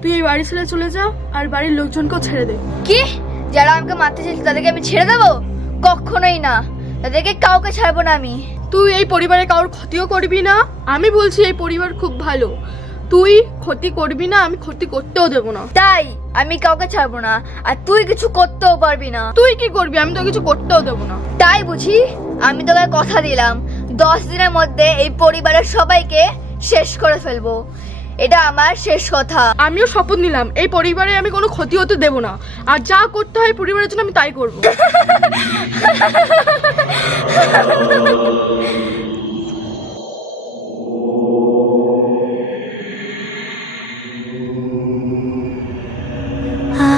তুই এই বাড়ি ছেড়ে চলে যা আর বাড়ির লোকজনকেও ছেড়ে দে। কি? যারা আমাকে মারতে চাইছে তাদেরকে আমি ছেড়ে দেবো? কখনোই না, তাদেরকে কাউকে ছাড়বো না আমি। তুই এই পরিবারে কারোর ক্ষতিও করবি না। আমি বলছি এই পরিবার খুব ভালো, তুই ক্ষতি করবি না, আমি ক্ষতি করতেও দেবো না। তাই আমি কাউকে ছাড়বো না, আর তুই কিছু করতেও পারবি না। তুই কি করবি? আমি তো কিছু করতেও দেবো না। তাই বুঝি? আমি তোকে কথা দিলাম 10 দিনের মধ্যে এই পরিবারের সবাইকে শেষ করে ফেলবো। এটা আমার শেষ কথা। আমিও শপথ নিলাম এই পরিবারে আমি কোনো ক্ষতি হতে দেবো না, আর যা করতে হয় পরিবারের জন্য আমি তাই করবো।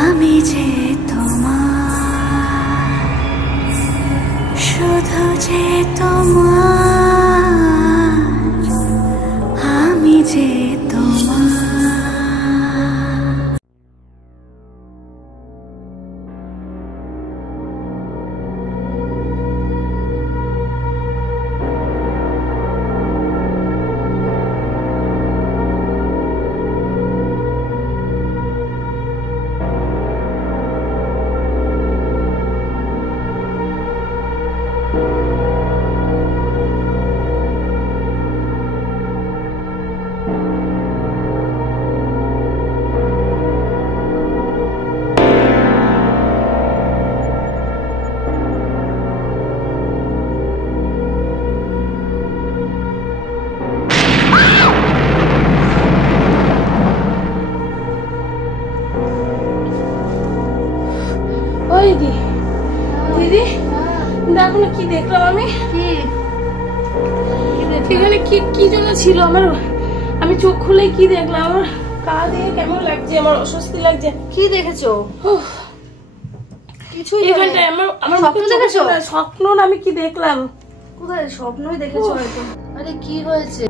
আমি যে তোমার, শুধু যে তোমার, আমি যে তোমার। দিদি দেখো না কি দেখলাম আমি। এখানে কি জন্য ছিল আমার? আমি চোখ খুলে কি দেখলাম? আমার গা দিয়ে কেমন লাগছে, আমার অস্বস্তি লাগছে। কি দেখেছো? কিছু এখানটায় আমার স্বপ্ন দেখেছো? স্বপ্ন না, আমি কি দেখলাম? কোথায়? স্বপ্নই দেখেছো হয়তো। আরে কি হয়েছে?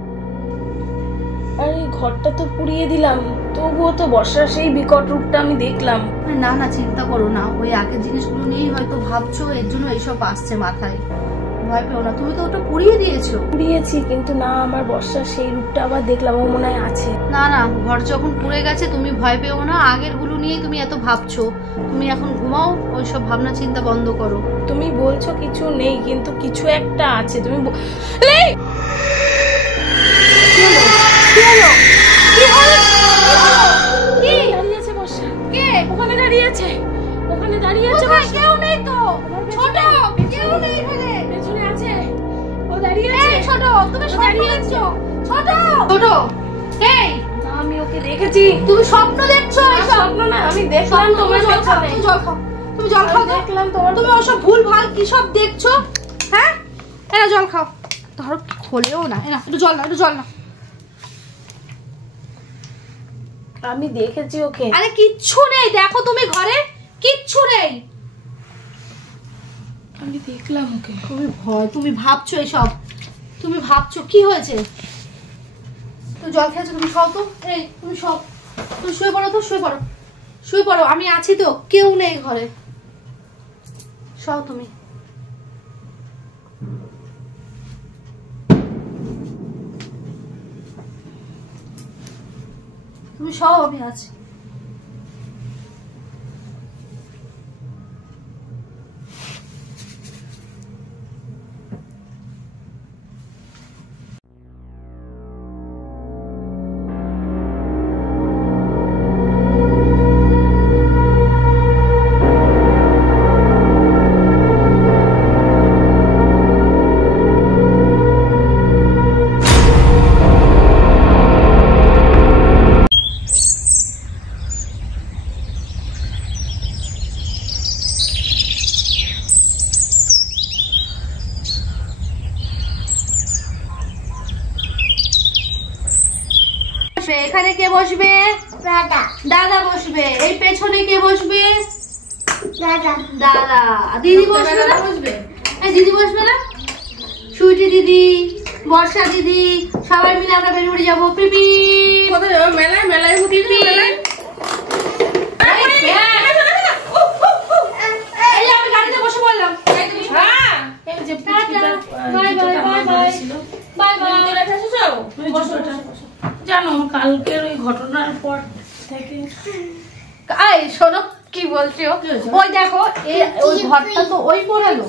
আরে ঘরটা তো পুড়িয়ে দিলাম, তবুও তো বর্ষার সেই বিকট রূপটা আমি দেখলাম। না না চিন্তা করো না, ওই আগের জিনিসগুলো নিয়েই হয়তো ভাবছো, এর জন্য এইসব আসছে মাথায়। ভয় পেও না, তুমি তো ওটা পুড়িয়ে দিয়েছো। পুড়িয়েছি, কিন্তু না, আমার বর্ষার সেই রূপটা আবার দেখলাম, ও মনে হয় আছে। না না, ঘর যখন পুড়ে গেছে তুমি ভয় পেও না, আগের গুলো নিয়েই তুমি এত ভাবছো। তুমি এখন ঘুমাও, ওইসব ভাবনা চিন্তা বন্ধ করো। তুমি বলছো কিছু নেই, কিন্তু কিছু একটা আছে। তুমি দাঁড়িয়েছে বর্ষা। কে? ওখানে দাঁড়িয়েছে, ওখানে দাঁড়িয়েছে। কেউ নেই তো। ছোট কেউ নেই এখানে। পেছনে আছে, ও দাঁড়িয়েছে। ছোট তুমি দাঁড়িয়েছো। ছোট ছোট এই না, আমি ওকে দেখেছি। তুমি স্বপ্ন দেখছো? স্বপ্ন না, আমি দেখলাম তোমার পেছনে। জল খাও, তুমি জল খাও। দেখলাম তোমার। তুমি ওসব ভুল ভাল কি সব দেখছো? হ্যাঁ, এরা জল খাও। ধরো খোলেও না, এনা একটু জল না, একটু জল না। আমি দেখেছি ওকে। আরে কিচ্ছু নেই, দেখো তুমি ঘরে কিচ্ছু নেই। আমি দেখলাম ওকে। তুমি ভয়, তুমি ভাবছো এসব, তুমি ভাবছো কি হয়েছে? তুমি জল খেয়েছো, তুমি সব তো। এই তুমি সব, তুমি শুয়ে পড়ো তো, শুয়ে পড়ো, শুয়ে পড়ো। আমি আছি তো, কেউ নেই ঘরে। সব তুমি। তুমি সব, আমি আছি। এখানে কে বসবে? দাদা। দাদা বসবে। এই পেছনে কে বসবে? দাদা। দাদা। দিদি বসবে না? বসবে। এই দিদি বসবে না? সুইটি দিদি, বর্ষা দিদি, সবাই মিলে আমরা বেলুড়ি যাবো। পিপি কোথায় যাবো? মেলায়? মেলায় উঠি মেলায়। আমি গাড়িতে বসে বললাম। Bye bye bye bye bye bye. জানো কালকের ওই ঘটনার পর থেকে শোনো কি বলছো, ওই দেখো ওই ঘরটা তো ওই পড়ালো,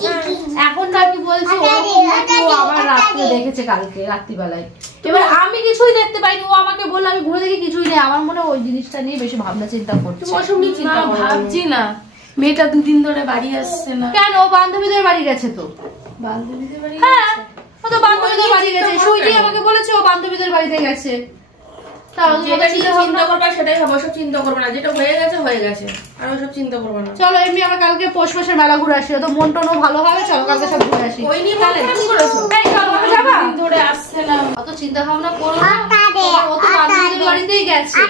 এখন নাকি বলছে ওরকম নাকি ও আবার রাত্রে দেখেছে কালকে রাত্রিবেলায়। এবার আমি কিছুই দেখতে পাইনি, ও আমাকে বললো, আমি ঘুরে দেখি কিছুই নেই। আমার মনে হয় ওই জিনিসটা নিয়ে বেশি ভাবনা চিন্তা করছে। ওসব নিয়ে চিন্তা ভাবছি না, মেয়েটা 2 দিন ধরে বাড়ি আসছে না। কেন? ও বান্ধবীদের বাড়ি গেছে তো। বান্ধবীদের বাড়ি? হ্যাঁ, ও তো বান্ধবীদের বাড়ি গেছে। সুইটি আমাকে বলেছে ও বান্ধবীদের বাড়িতে গেছে। যেটা চিন্তা করবা সেটাই হবে, ওসব চিন্তা করবে না, যেটা হয়ে গেছে হয়ে গেছে, আর ওসব চিন্তা করবে না। চলো এমনি আমরা কালকে পৌষ মাসের মেলা ঘুরে আসি, তো মন টনও ভালো হবে। চলো কালকে সব ঘুরে আসি। ওই নিয়ে কি করেছো? এই চলো যাবা? 2 দিন ধরে আসছে না। অত চিন্তা ভাবনা করো না, ও তো বান্ধবীদের বাড়িতেই গেছে,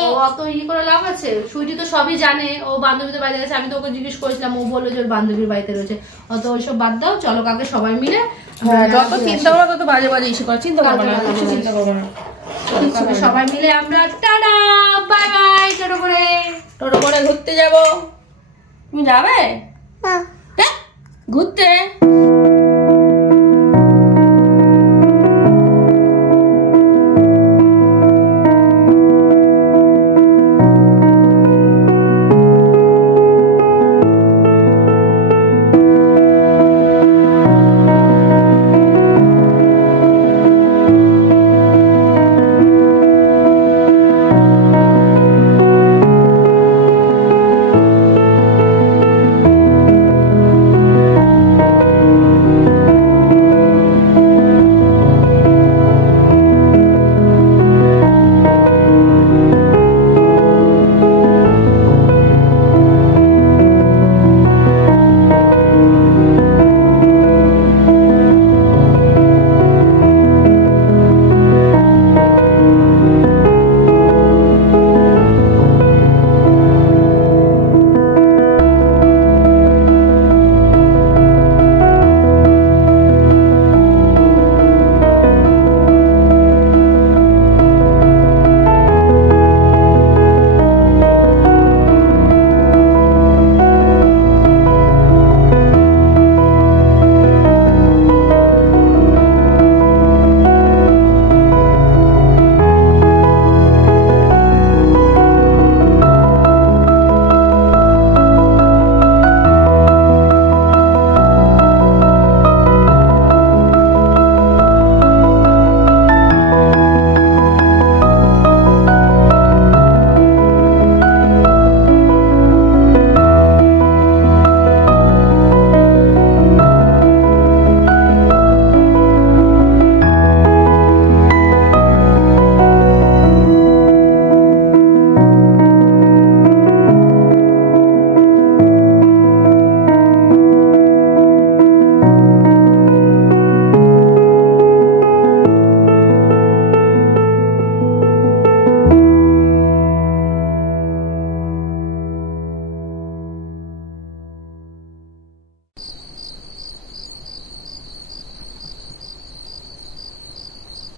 ও অত করে লাভ আছে? সুইটি তো সবই জানে, ও বান্ধবীদের বাড়িতে গেছে। আমি তো ওকে জিজ্ঞেস করেছিলাম, ও বললো যে ওর বান্ধবীর বাড়িতে রয়েছে। অত ওইসব বাদ দাও, চলো কালকে সবাই মিলে। যত চিন্তা করো তত বাজে বাজে ইস্যু করো, চিন্তা করবে না, কিছু চিন্তা করবে না। সবাই মিলে আমরা টাটা বাই বাই টোটো করে ঘুরতে যাবো। তুমি যাবে ঘুরতে?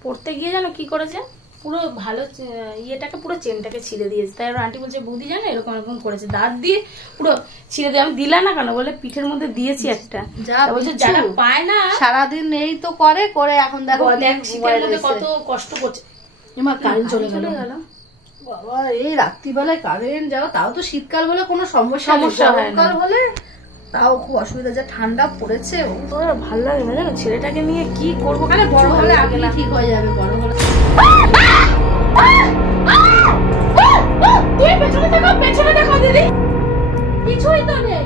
পড়তে গিয়ে জানো কি করেছে, পুরো ভালো ইয়েটাকে পুরো চেনটাকে ছিঁড়ে দিয়েছে। তাই আন্টি বলছে বৌদি জানো এরকম এরকম করেছে, দাঁত দিয়ে পুরো ছিঁড়ে দিয়ে। আমি দিলা না কেন বলে পিঠের মধ্যে দিয়েছি একটা। বলছে যারা পায় না সারাদিন এই তো করে করে এখন দেখো শীতের মধ্যে কত কষ্ট করছে। এবার কারেন্ট চলে গেল। বাবা এই রাত্রিবেলায় কারেন্ট যাও, তাও তো শীতকাল বলে কোনো সমস্যা হয় না, হলে তাও খুব অসুবিধা। যা ঠান্ডা পড়েছে ভালো লাগে না জানো, ছেলেটাকে নিয়ে কি করবো। বড় হলে আগে ঠিক হয়ে যাবে, বড় হলে। পেছনে দেখো দিদি, কিছুই তো নেই।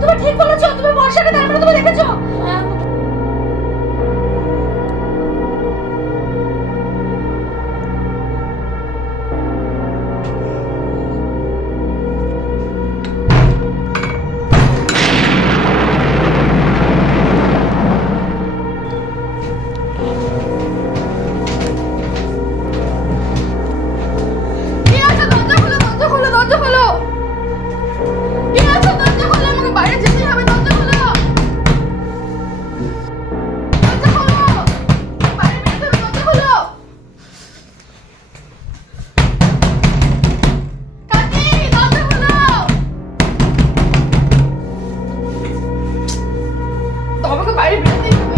তুমি ঠিক বলেছো, তুমি বর্ষাকে তার মানে তুমি দেখেছো। বাইরে যেতে হবে, দরজা খোলো। আমাকে বাইরে বেরোতেই হবে।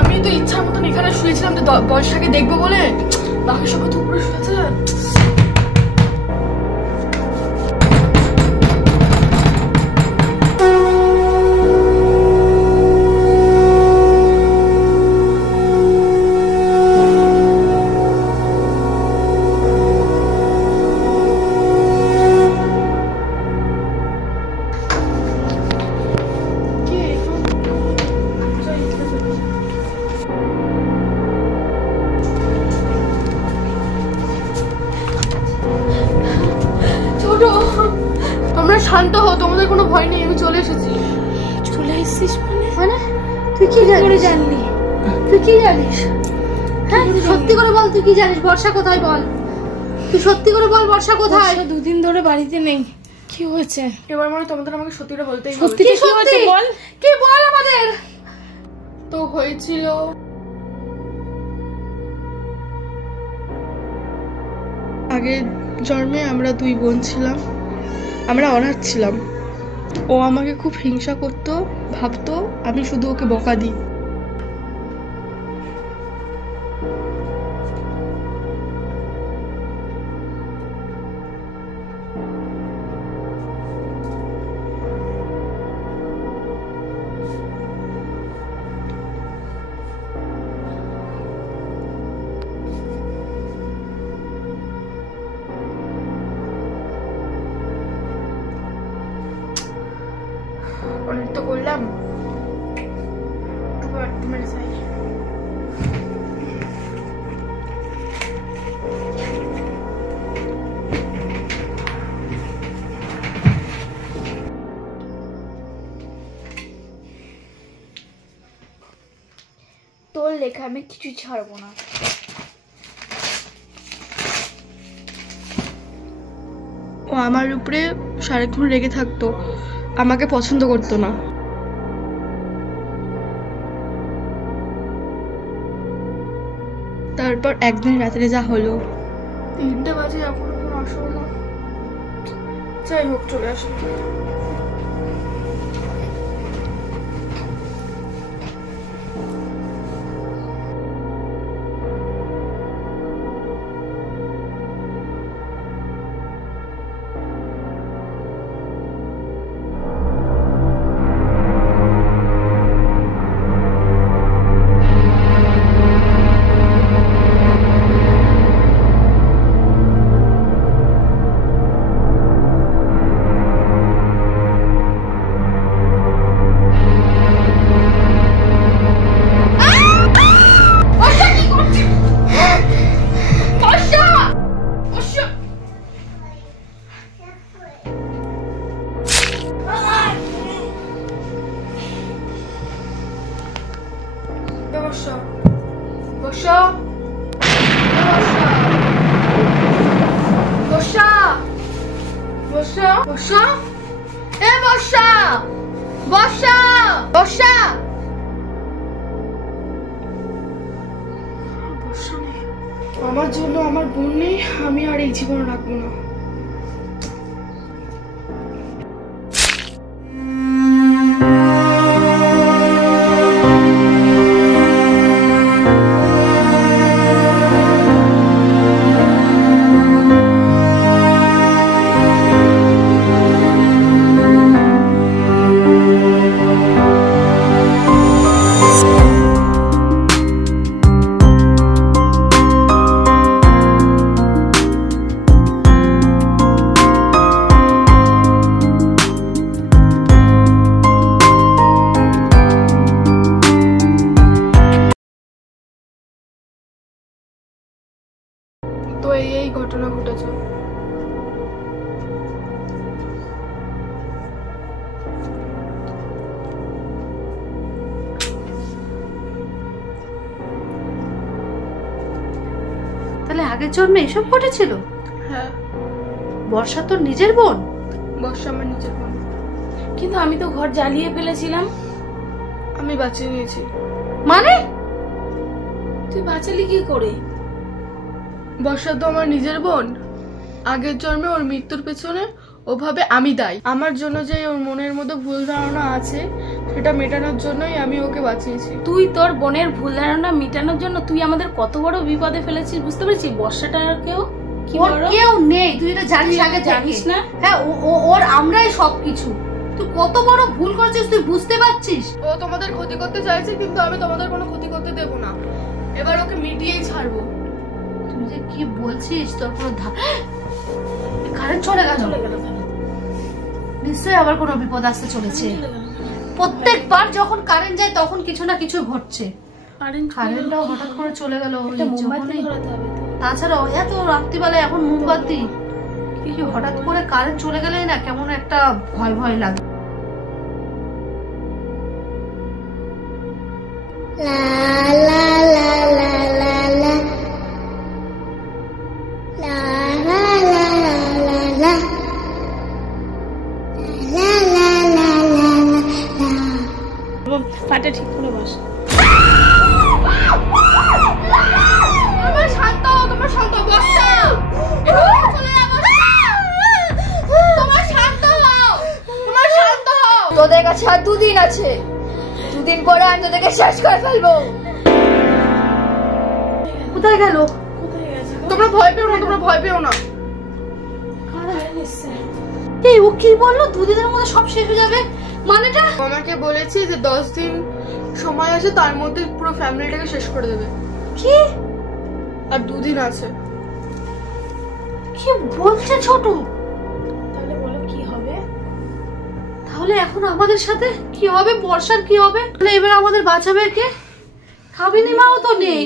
আমি তো ইচ্ছার মতন এখানে শুয়েছিলাম তো বর্ষাকে দেখবো বলে, বাকি সবাই তো উপরে শুয়েছে। তোমরা শান্ত হও, তোমাদের কোনো ভয় নেই, আমি চলে এসেছি। চলে এসেছিস মানে তুই কি জানলি? তুই কি জানিস? হ্যাঁ সত্যি করে বল, তুই কি জানিস? বর্ষা কোথায় বল, তুই সত্যি করে বল, বর্ষা কোথায়? দুদিন ধরে বাড়িতে নেই, কি হয়েছে? এবার মানে তোমাদের আমাকে সত্যিটা বলতেই হবে। সত্যিটা কি হয়েছে বল, কি বল আমাদের। তো হয়েছিল আগের জন্মে আমরা 2 বোন ছিলাম, আমরা অনাথ ছিলাম। ও আমাকে খুব হিংসা করতো, ভাবতো আমি শুধু ওকে বকা দিই। অনেক তো করলাম, তোর লেখা আমি কিছু ছাড়বো না। ও আমার উপরে সারাক্ষণ রেগে থাকতো, আমাকে পছন্দ করতো না। তারপর একদিন রাত্রে যা হলো, 3টে বাজে এখনো কোনো আসলো না। যাই হোক, চলে আসলো। বর্ষা, বর্ষা, বর্ষা, বর্ষা, বর্ষা, এ বর্ষা, বর্ষা, বর্ষা, বর্ষা নেই। আমার জন্য আমার বোন নেই, আমি আর এই জীবনে রাখবো না। তো এই ঘটনা ঘটেছে। তাহলে আগের জন্মে এসব ঘটেছিল? হ্যাঁ। বর্ষা তোর নিজের বোন? বর্ষা আমার নিজের বোন। কিন্তু আমি তো ঘর জ্বালিয়ে ফেলেছিলাম। আমি বাঁচিয়ে নিয়েছি। মানে তুই বাঁচালি কি করে? বর্ষা তো আমার নিজের বোন। আগের জন্মে ওর মৃত্যুর পেছনে ওভাবে আমি দায়ী। আমার জন্য যে ওর মনের মধ্যে ভুল ধারণা আছে সেটা মেটানোর জন্যই আমি ওকে বাঁচিয়েছি। তুই তোর বোনের ভুল ধারণা মেটানোর জন্য তুই আমাদের কত বড় বিপদে ফেলেছিস বুঝতে পেরেছিস। বর্ষাটাকেও কি ওর বড় কেউ নেই, তুই এটা জানিস আগে জানিস না? হ্যাঁ ওর আমরাই সবকিছু। তুই কত বড় ভুল করেছিস তুই বুঝতে পারছিস? ও তোমাদের ক্ষতি করতে চাইছে, কিন্তু আমি তোমাদের কোনো ক্ষতি করতে দেবো না। এবার ওকে মিটিয়েই ছাড়বো। তুই যে কি বলছিস, তোর কোনো কারেন্ট চলে গেল। নিশ্চয়ই আবার কোনো বিপদ আসতে চলেছে। প্রত্যেকবার যখন কারেন্ট যায় তখন কিছু না কিছু ঘটছে। কারেন্টটাও হঠাৎ করে চলে গেল। তাছাড়াও এত রাত্রিবেলায় এখন মোমবাতি, কি হঠাৎ করে কারেন্ট চলে গেলেই না কেমন একটা ভয় ভয় লাগে। পাটা ঠিক করে বস। তোমার শান্ত হও, তোমার শান্ত হও, বর্ষা। চলে যা বর্ষা। তোমার শান্ত হও, তোমার শান্ত হও। তোদের কাছে আর 2 দিন আছে, 2 দিন পরে আমি তোদেরকে শেষ করে ফেলবো। কোথায় গেল? তোমরা ভয় পেও না, তোমরা ভয় পেও না। এই ও কি বললো 2 দিনের মধ্যে সব শেষ হয়ে যাবে? মানেটা? আমাকে বলেছে যে 10 দিন সময় আছে, তার মধ্যে পুরো ফ্যামিলিটাকে শেষ করে দেবে। কি? আর 2 দিন আছে। কি বলছে ছোট? তাহলে বলো কি হবে? তাহলে এখন আমাদের সাথে কি হবে? বর্ষার কি হবে? তাহলে এবার আমাদের বাঁচাবে কে? কাবিনী মাও তো নেই।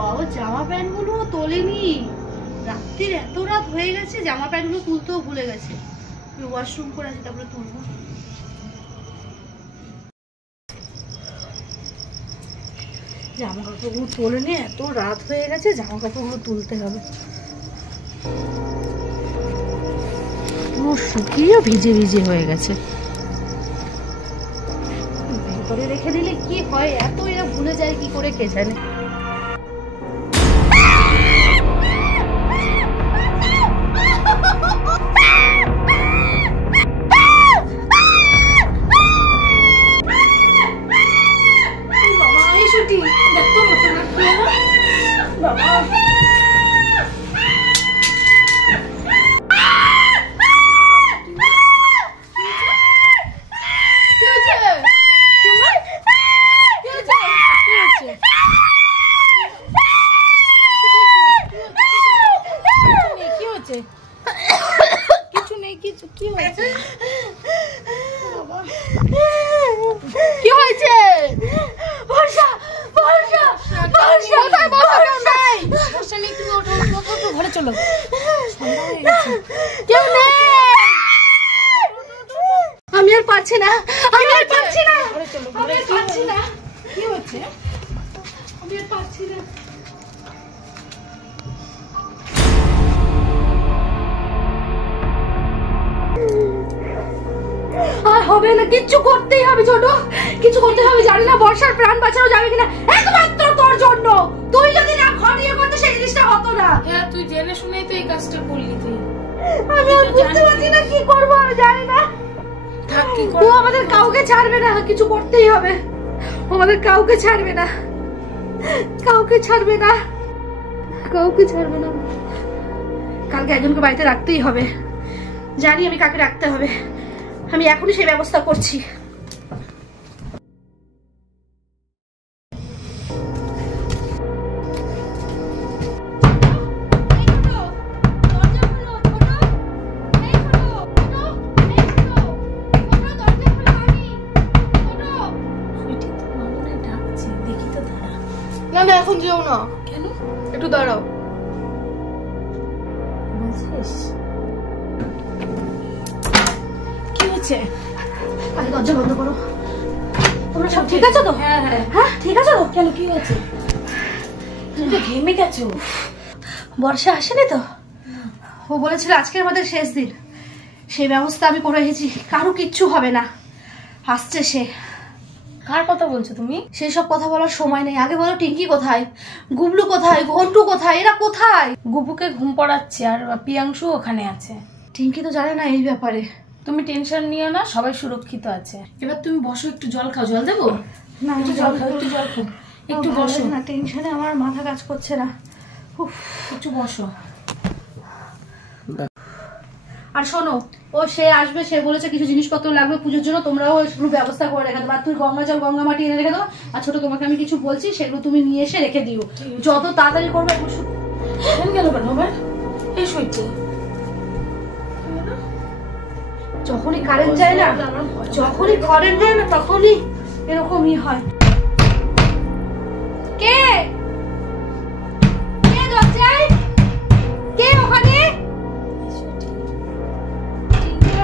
বাবা জামা প্যান্ট গুলো তোলেনি, রাত্রির এত রাত হয়ে গেছে, জামা প্যান্ট গুলো তুলতেও ভুলে গেছে। ওয়াশরুম করে আছে, তারপরে তুলবো। জামা কাপড়গুলো তোলেনি, এত রাত হয়ে গেছে, জামা কাপড়গুলো তুলতে হবে। পুরো শুকিয়ে ভিজে ভিজে হয়ে গেছে। ভেতরে রেখে দিলে কি হয়, এত এরা ভুলে যায় কি করে কে জানে। কিছু নেই, কিছু কি হয়েছে? কি হয়েছে? বর্ষা বর্ষা বর্ষা নেই, বর্ষা নেই, তুমি ওঠো, ঘরে চলো। কেউ নেই। আমি আর পারছি না, আমি আর পারছি না, ঘরে চলো, আমি ঘরে আর পারছি না, কি হচ্ছে? আমি আর পারছি না। আর হবে না, কিচ্ছু করতেই হবে ছোট, কিছু করতে হবে। জানি না বর্ষার প্রাণ বাঁচানো যাবে কিনা, একমাত্র তোর জন্য। তুই যদি না ঘরিয়ে করতে সেই জিনিসটা হতো না। হ্যাঁ, তুই জেনে শুনেই তো এই কাজটা করলি। তুই আমি আর বুঝতে পারছি না কি করবো, আমি জানি না। থাক, কি ও করবো? আমাদের কাউকে ছাড়বে না, কিছু করতেই হবে। আমাদের কাউকে ছাড়বে না, কাউকে ছাড়বে না, কাউকে ছাড়বে না। কালকে একজনকে বাড়িতে রাখতেই হবে, জানি আমি কাকে রাখতে হবে, আমি এখনই সেই ব্যবস্থা করছি। না না এখন যেও না, কেন একটু দাঁড়াও। বলছিস কি হচ্ছে? আরে দরজা বন্ধ করো। তোমরা সব ঠিক আছো তো? হ্যাঁ হ্যাঁ হ্যাঁ ঠিক আছো তো? কেন কি হয়েছে? তুমি তো ঘেমে গেছো। বর্ষা আসেনি তো? ও বলেছিল আজকের আমাদের শেষ দিন, সেই ব্যবস্থা আমি করে এসেছি, কারো কিচ্ছু হবে না। আসছে সে। কার কথা বলছো তুমি? সেই সব কথা বলার সময় নেই, আগে বলো টিঙ্কি কোথায়, গুবলু কোথায়, ঘন্টু কোথায়, এরা কোথায়? গুপুকে ঘুম পড়াচ্ছে আর প্রিয়াংশু ওখানে আছে। টিঙ্কি তো জানে না এই ব্যাপারে। তুমি টেনশন নিও না, সবাই সুরক্ষিত আছে। এবার তুমি বসো, একটু জল খাও। জল দেবো? না একটু জল খাও, একটু জল খাও, একটু বসো না, টেনশনে আমার মাথা কাজ করছে না। উফ, একটু বসো। আর শোনো, ও সে আসবে, সে বলেছে কিছু জিনিসপত্র লাগবে পুজোর জন্য, তোমরাও সেগুলো ব্যবস্থা করে রেখে দেবো। আর তুই গঙ্গা জল, গঙ্গা মাটি এনে রেখে দেবো। আর ছোট, তোমাকে আমি কিছু বলছি, সেগুলো তুমি নিয়ে এসে রেখে দিও, যত তাড়াতাড়ি করবে। গেল কেন আবার? এই শুইছি। যখনই কারেন্ট যায় না, যখনই কারেন্ট যায় না, তখনই এরকমই হয়। কে কে দরজায়? কে ওখানে?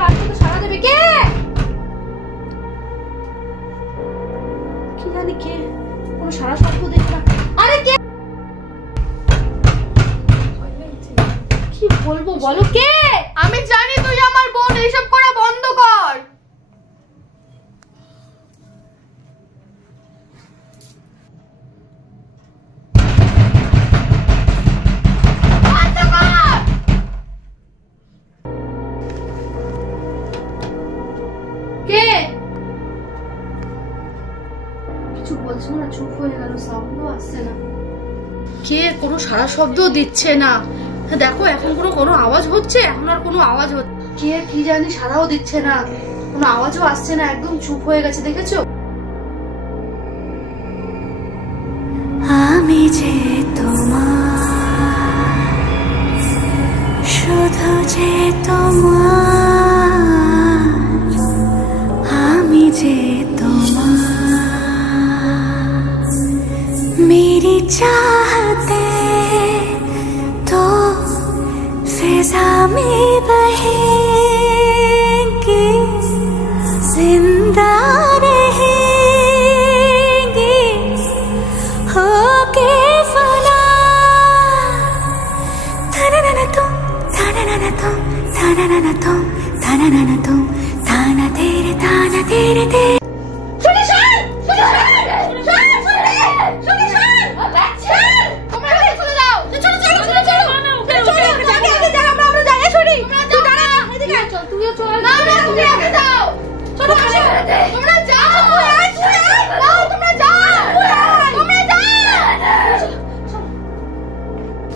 আসতে তো সাড়া দেবে কে? কি জানি কে, কোনো সারা শব্দ দেখি না। আরে কে? কি বলবো বলো, কে? আমি জানি তুই আমার বোন, এইসব করা বন্ধ কর। কে? কিছু বলছো না, চুপ হয়ে গেল, সাউন্ডও আসছে না। কে? কোনো সারা শব্দ দিচ্ছে না। দেখো এখন কোনো আওয়াজ হচ্ছে? এখন আর কোনো আওয়াজ হচ্ছে? কে কি জানি, সারাও দিচ্ছে না, কোনো আওয়াজও আসছে না, একদম চুপ হয়ে গেছে, দেখেছো? আমি যে তোমার, শুধু যে তোমার, আমি যে তোমার, मेरी चाहते तो फिजा में बहेंगी, जिंदा रहेंगी होके फना। ताना ना तुम, ताना ना तुम, ताना ना तुम, ताना ना तुम, ताना तेरे तेरे।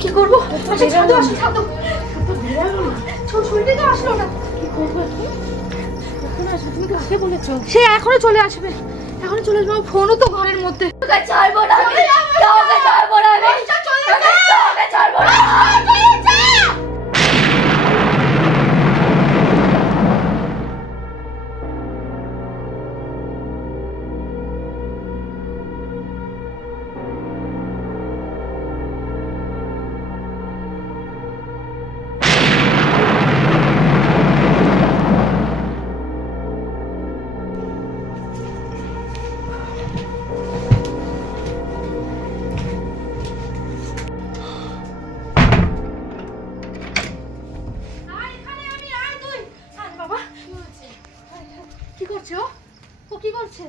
কি করবো? আচ্ছা ছাদো, আসো ছাদো। ছুটি তো আসলো না, কি করবো? তুমি তো আগে বলেছো সে এখনো চলে আসবে, এখনো চলে আসবে। ফোনও তো ঘরের মধ্যে। ছাড়বো না আমি, কাউকে ছাড়বো না আমি, কাউকে ছাড়বো না। কি করছে ও? ও কি করছে?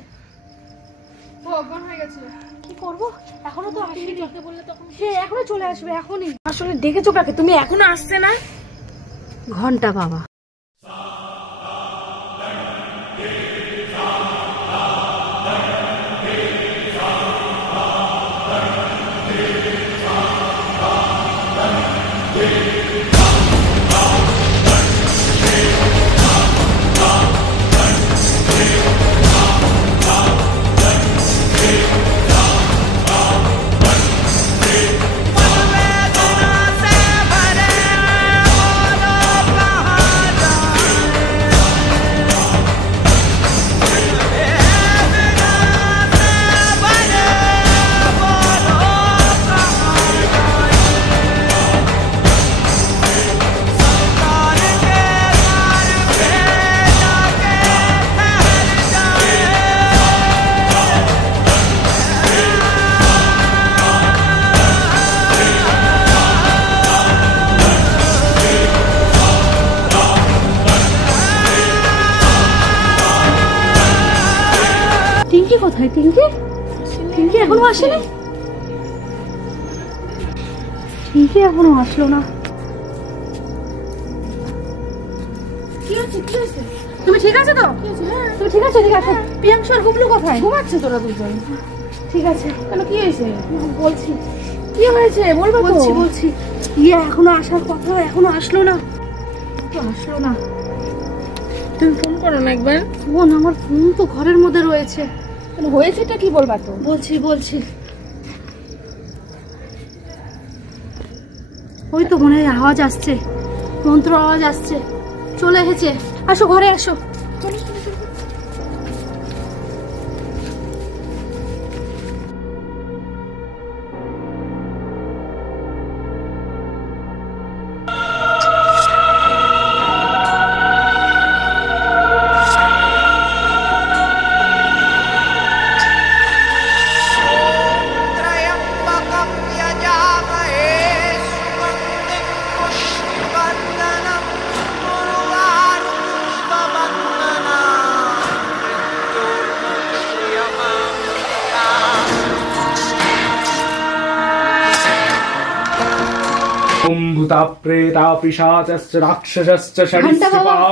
ও অজ্ঞান হয়ে গেছে। কি করবো? এখনো তো আসেনি। বললে তখন সে এখনো চলে আসবে, এখনই। আসলে দেখেছো কাকে? তুমি এখনো আসছে না? ঘন্টা বাবা। পিঙ্কি পিঙ্কি এখনো আসেনি, পিঙ্কি এখনো আসলো না। কি হচ্ছে কি হচ্ছে? তুমি ঠিক আছে তো? তুমি ঠিক আছে? ঠিক আছে। প্রিয়াংশু আর গুবলু কোথায়? ঘুমাচ্ছে তোরা দুজন। ঠিক আছে। কেন কি হয়েছে? বলছি। কি হয়েছে বলবো তো? বলছি ইয়ে এখনো আসার কথা, এখনো আসলো না। আসলো না। তুমি ফোন করো না একবার। ফোন, আমার ফোন তো ঘরের মধ্যে রয়েছে। কেন হয়েছেটা কি বলবা তো? বলছি ওই তো মনে হয় আওয়াজ আসছে, মন্ত্র আওয়াজ আসছে, চলে এসেছে। আসো ঘরে আসো। भूता प्रेता पिशाचश्च राक्षसश्च सरीसृपाः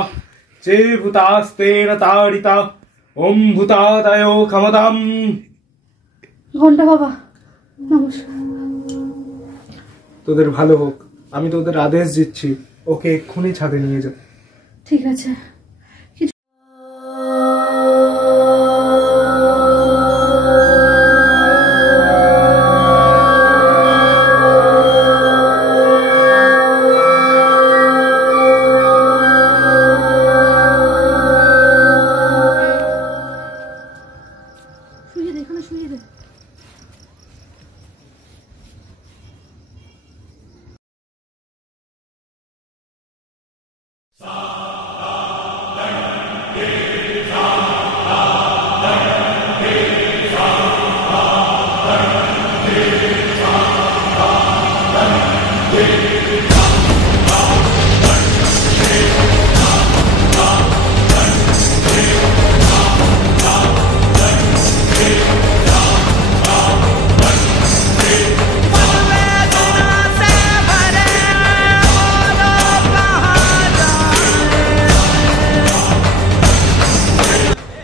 चे भूतास्तेन ताडिता ओम भूतादयो क्षमताम्। ঘন্টা বাবা নমস্কার। তোদের ভালো হোক, আমি তোদের আদেশ দিচ্ছি, ওকে এক্ষুনি ছাদে নিয়ে যা। ঠিক আছে।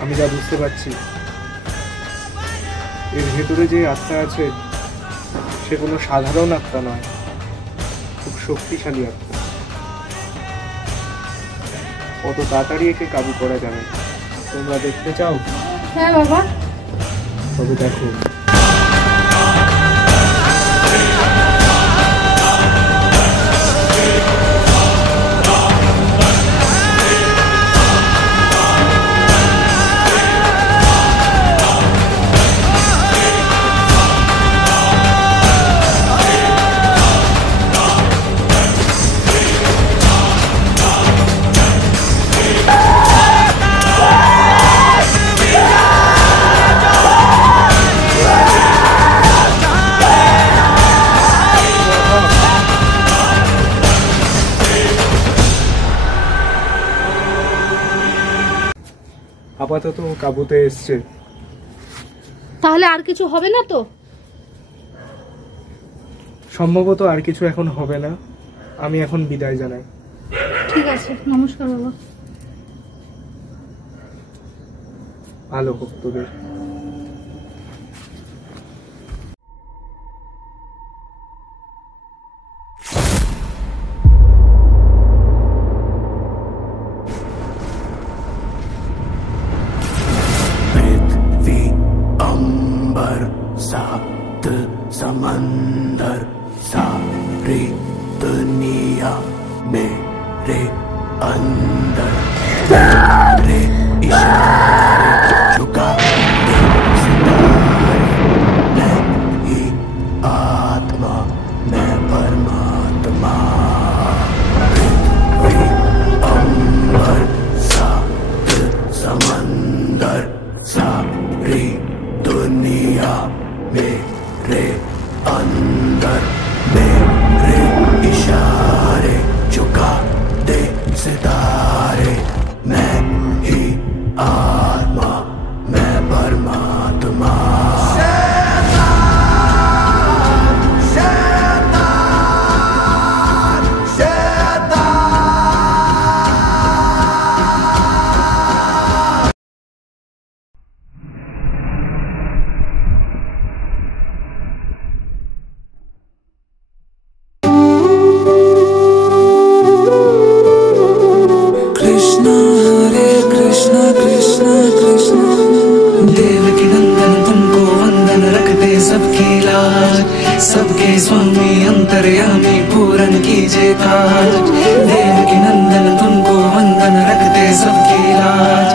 আমি যা বুঝতে পারছি, এর ভেতরে যে আত্মা আছে সে কোনো সাধারণ আত্মা নয়, খুব শক্তিশালী আত্মা। কত তাড়াতাড়ি একে কাবু করা যাবে তোমরা দেখতে চাও? হ্যাঁ বাবা। তবে দেখো। আপাতত কাবুতে এসছে। তাহলে আর কিছু হবে না তো? সম্ভবত আর কিছু এখন হবে না, আমি এখন বিদায় জানাই। ঠিক আছে, নমস্কার বাবা। ভালো হোক তোদের। सात समंदर सारी दुनिया मेरे अंदर, तेरे इशारे झुका दे सितारे, मैं ही आत्मा मैं परमात्मा। पृथ्वी अंबर सात समंदर सारी दुनिया मेरे अंदर, मेरे इशारे झुका दे सितारे, मैं ही आत्मा मैं परमात्मा। सबकी लाज, सबके स्वामी अंतर्यामी पूरन कीजे काज। देवकी नंदन तुमको वंदन रखते सबकी लाज,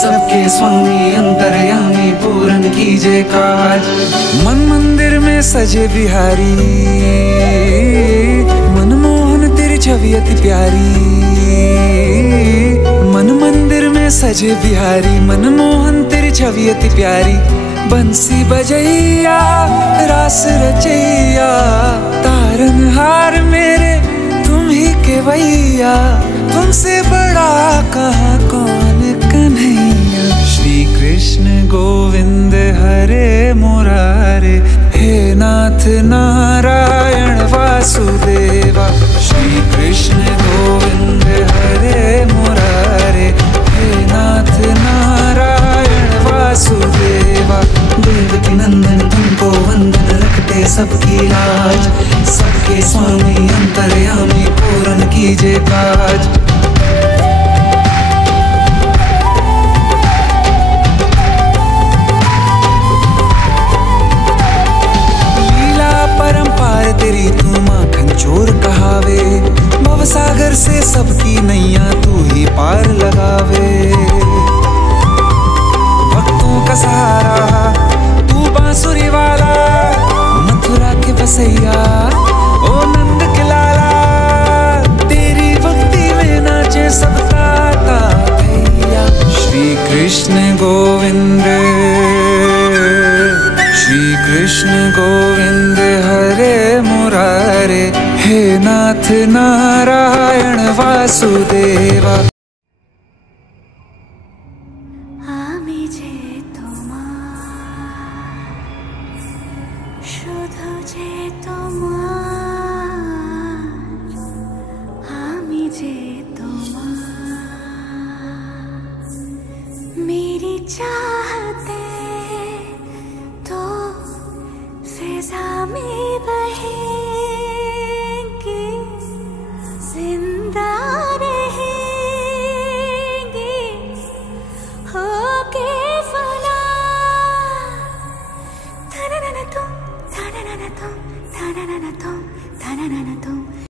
सबके स्वामी अंतर्यामी पूरन कीजे काज। मन मंदिर में सजे बिहारी, मनमोहन तेरी छवि अति प्यारी। मन मंदिर में सजे बिहारी, मनमोहन तेरी छवि अति प्यारी। बंसी बजैया रास रचैया, तारनहार मेरे तुम ही केवैया। तुमसे बड़ा कहाँ कौन कन्हैया। श्री कृष्ण गोविंद हरे मुरारे, हे नाथ नारायण वासुदेवा। श्री कृष्ण गोविंद हरे मुरारे, हे नाथ नारायण वासुदेवा। देवकी नंदन तुमको वंदन रखते सबकी लाज, सबके स्वामी अंतर्यामी पूरन कीजे काज। परंपार तेरी तू माखन चोर कहावे, भवसागर से सबकी नैया तू ही पार लगावे। भक्तों का सहारा तू बांसुरी वाला, मथुरा के बसैया ओ नंद के लाला। तेरी भक्ति में नाचे सब ताता भैया। श्री कृष्ण गोविंद, श्री कृष्ण गोविंद हरे मुरारे, हे नाथ नारायण वासुदेवा। আমি যে তোমার, শুধু যে তোমার, আমি যে তোমার। मेरी चाह